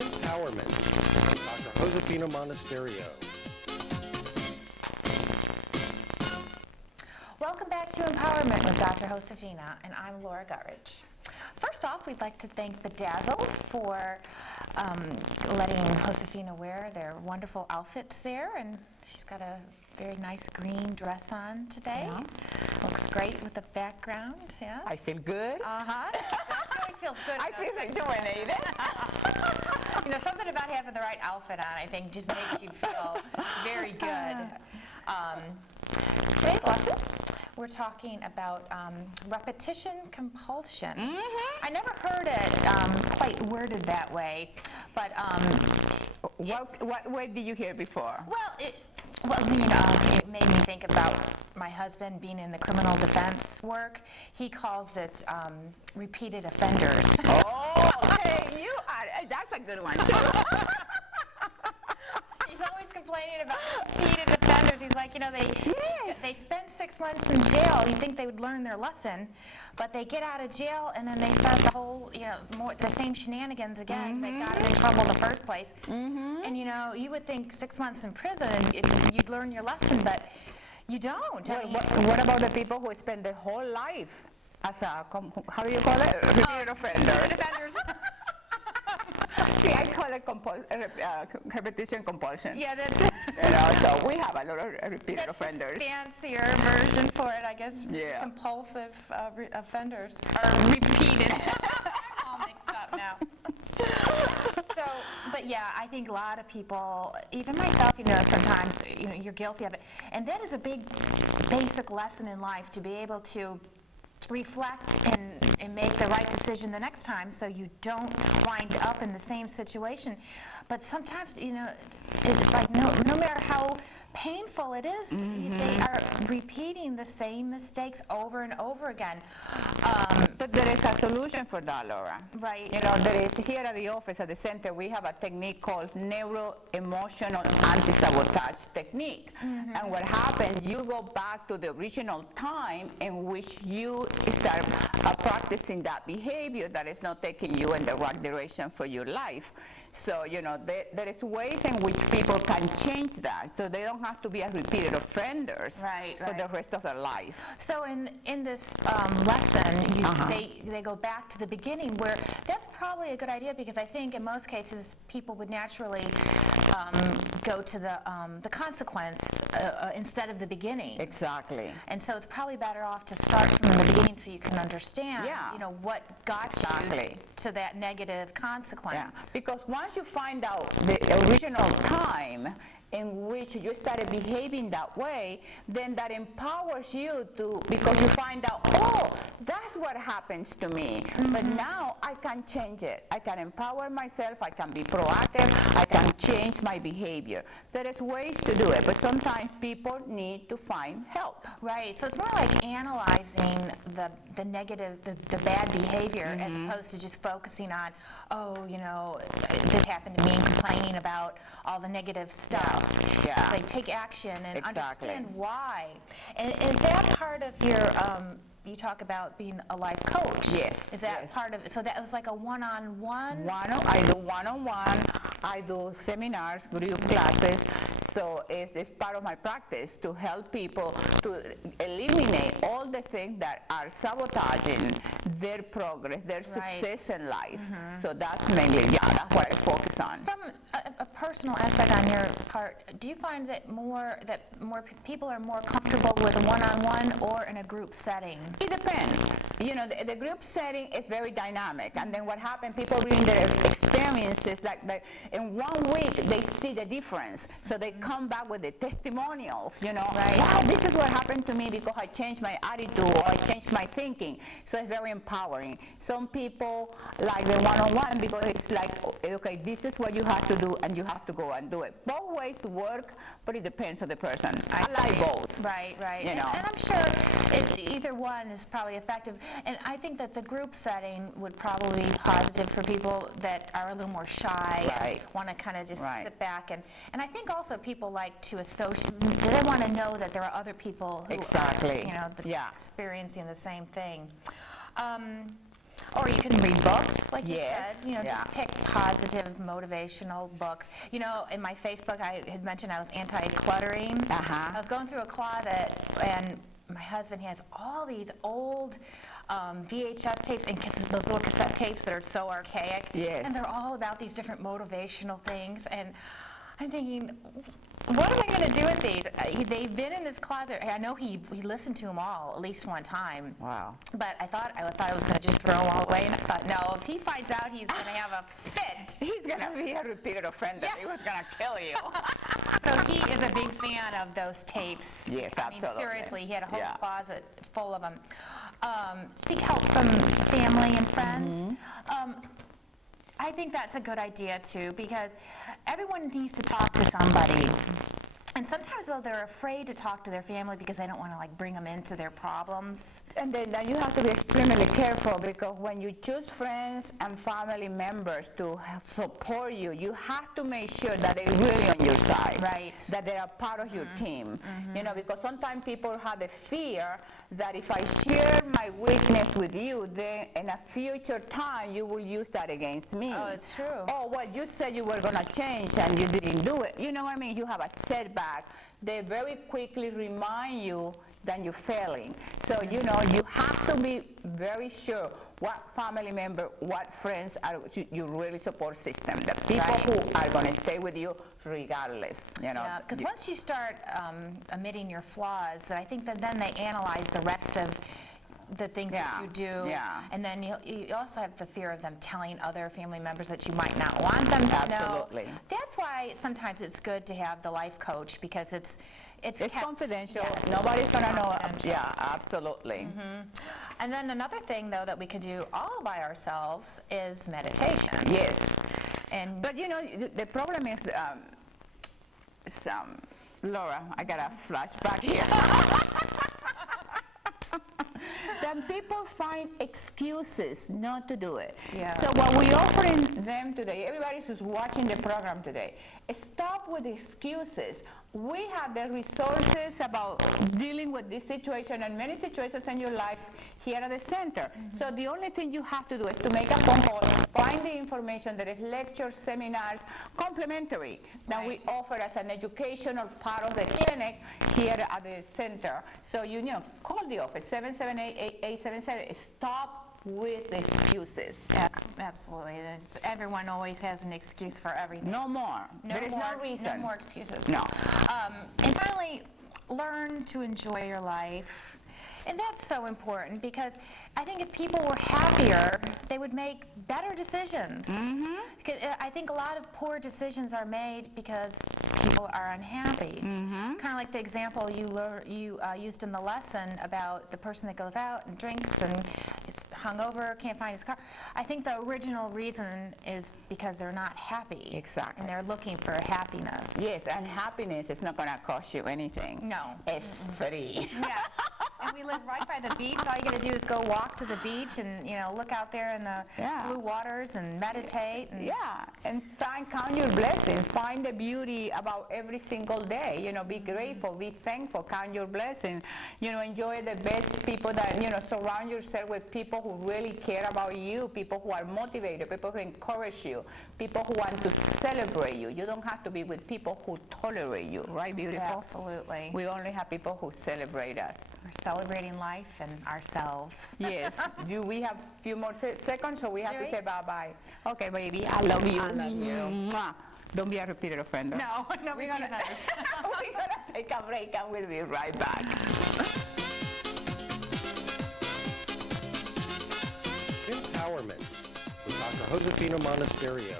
Empowerment, Dr. Josefina Monasterio. Welcome back to Empowerment with Dr. Josefina, and I'm Laura Guttridge. First off, we'd like to thank Bedazzled for letting Josefina wear their wonderful outfits there, and she's got a very nice green dress on today. Yeah. Looks great with the background, yeah. I feel good. Uh-huh. That always feels good. I feel rejuvenated. You know, something about having the right outfit on, I think, just makes you feel very good. Today's lesson, we're talking about repetition compulsion. Mm-hmm. I never heard it quite worded that way, but What way did you hear before? it made me think about my husband being in the criminal defense work. He calls it repeated offenders. Oh, hey, that's a good one too. He's always complaining about repeated offenders. He's like, you know, they spend 6 months in jail. You'd think they would learn their lesson, but they get out of jail and then they start the whole, the same shenanigans again. They got in trouble in the first place. And you would think 6 months in prison you'd learn your lesson, but you don't. What about the people who spend their whole life as a, how do you call it? Repeated offenders. See, I call it repetition compulsion. Yeah, that's So we have a lot of repeated offenders. fancier version for it, I guess. Yeah. Compulsive offenders are repeated. All mixed up now. But yeah, I think a lot of people, even myself, sometimes, you're guilty of it. And that is a big, basic lesson in life, to be able to reflect and make the right decision the next time so you don't wind up in the same situation. But sometimes, it's like no matter how painful it is, they are repeating the same mistakes over and over again. But there is a solution for that, Laura. Right. There is, here at the office, at the center, we have a technique called neuro-emotional anti-sabotage technique. And what happens, you go back to the original time in which you start practicing that behavior that is not taking you in the right direction for your life. So, there is ways in which people can change that, so they don't have to be as repeated offenders for the rest of their life. So in this lesson, they go back to the beginning, where that's probably a good idea, because I think in most cases people would naturally go to the consequence instead of the beginning. Exactly. And so it's probably better off to start from the beginning so you can understand, what got you to that negative consequence. Yeah. Because once you find out the original time in which you started behaving that way, then that empowers you because you find out, oh, that's what happens to me. But now I can change it. I can empower myself, I can be proactive, I can change my behavior. There is ways to do it, but sometimes people need to find help. Right, so it's more like analyzing the negative, the bad behavior, as opposed to just focusing on, this happened to me, and complaining about all the negative stuff. Yeah. It's like take action and understand why. And is that part of your, you talk about being a life coach? Yes. Is that part of it? So that was like a one-on-one? I do one-on-one, I do seminars, group classes. So it's part of my practice to help people to eliminate all the things that are sabotaging their progress, their success in life. So that's mainly, that's what I focus on. From a personal aspect on your part, do you find that more people are more comfortable with a one-on-one or in a group setting? It depends. The group setting is very dynamic, and then what happens, people bring their experiences, like in 1 week they see the difference, so they come back with the testimonials, wow, this is what happened to me because I changed my attitude or I changed my thinking. So it's very empowering. Some people like the one-on-one because it's like, okay, this is what you have to do and you have to go and do it. Both ways work, but it depends on the person. I like both. Right. And I'm sure either one is probably effective. And I think that the group setting would probably be positive for people that are a little more shy and want to kind of just sit back. And I think also people like to associate, they want to know that there are other people who are, experiencing the same thing. Or you can read books, like you Yes, said. You know, yeah. just pick positive, motivational books. You know, in my Facebook, I had mentioned I was anti-cluttering. Uh-huh. I was going through a closet, and my husband has all these old VHS tapes and those little cassette tapes that are so archaic. Yes. And they're all about these different motivational things. And I'm thinking, what am I going to do with these? They've been in this closet. I know he listened to them all at least one time. Wow. But I thought I was going to just throw them all away, and I thought, no, if he finds out, he's going to have a fit. He's going to be a repeated offender. Yeah. He was going to kill you. So he is a big fan of those tapes. Yes, I mean, absolutely. seriously, he had a whole Yeah. closet full of them. Seek help from family and friends. Mm-hmm. I think that's a good idea too, because everyone needs to talk to somebody. And sometimes, though, they're afraid to talk to their family because they don't want to like bring them into their problems. And then you have to be extremely careful, because when you choose friends and family members to support you, you have to make sure that they're really on your side. Right. That they are part of your team. You know, because sometimes people have the fear that if I share my weakness with you, then in a future time you will use that against me. Oh, it's true. Oh, well, you said you were going to change and you didn't do it. You know what I mean? You have a setback. They very quickly remind you that you're failing. So, you know, you have to be very sure what family member, what friends are your really support system. The people Right. who are going to stay with you regardless, you know. Yeah, because once you start admitting your flaws, I think that then they analyze the rest of the things that Yeah, you do. yeah. And then you also have the fear of them telling other family members that you might not want them to know. Absolutely. That's why sometimes it's good to have the life coach, because it's It's kept- confidential. yes, Nobody's going to know. confidential. Yeah, absolutely. And then another thing, though, that we can do all by ourselves is meditation. Yes. And But, you know, the problem is, Laura, I got a flashback here. Then people find excuses not to do it. Yeah. So what we offering them today, everybody who's watching the program today, stop with excuses. We have the resources about dealing with this situation and many situations in your life here at the center. So the only thing you have to do is to make a phone call, find the information. There is lectures, seminars, complimentary, that we offer as an educational part of the clinic here at the center. So you know, call the office, 778-8877. Stop with the excuses. absolutely, everyone always has an excuse for everything. No more. There is no reason. No more excuses. No. And finally, learn to enjoy your life. And that's so important, because I think if people were happier, they would make better decisions. Because I think a lot of poor decisions are made because people are unhappy. Kind of like the example you used in the lesson about the person that goes out and drinks and is hungover, can't find his car. I think the original reason is because they're not happy. Exactly. And they're looking for happiness. Yes, and happiness is not going to cost you anything. No. It's free. Yeah. And we live right by the beach. All you got to do is go walk to the beach and, you know, look out there in the Yeah. blue waters and meditate. And Yeah, and count your blessings. Find the beauty about every single day. You know, be grateful, be thankful, count your blessings. You know, enjoy the best people that, you know, surround yourself with people who really care about you, people who are motivated, people who encourage you, people who want to celebrate you. You don't have to be with people who tolerate you, right, beautiful? Absolutely. We only have people who celebrate us. We're celebrating life and ourselves. Yes. We have a few more seconds, so we have to Really? say bye-bye. Okay, baby, I love you. I love you. Mwah. Don't be a repeated offender. No, no, We're gonna take a break and we'll be right back. Empowerment with Dr. Josefina Monasterio.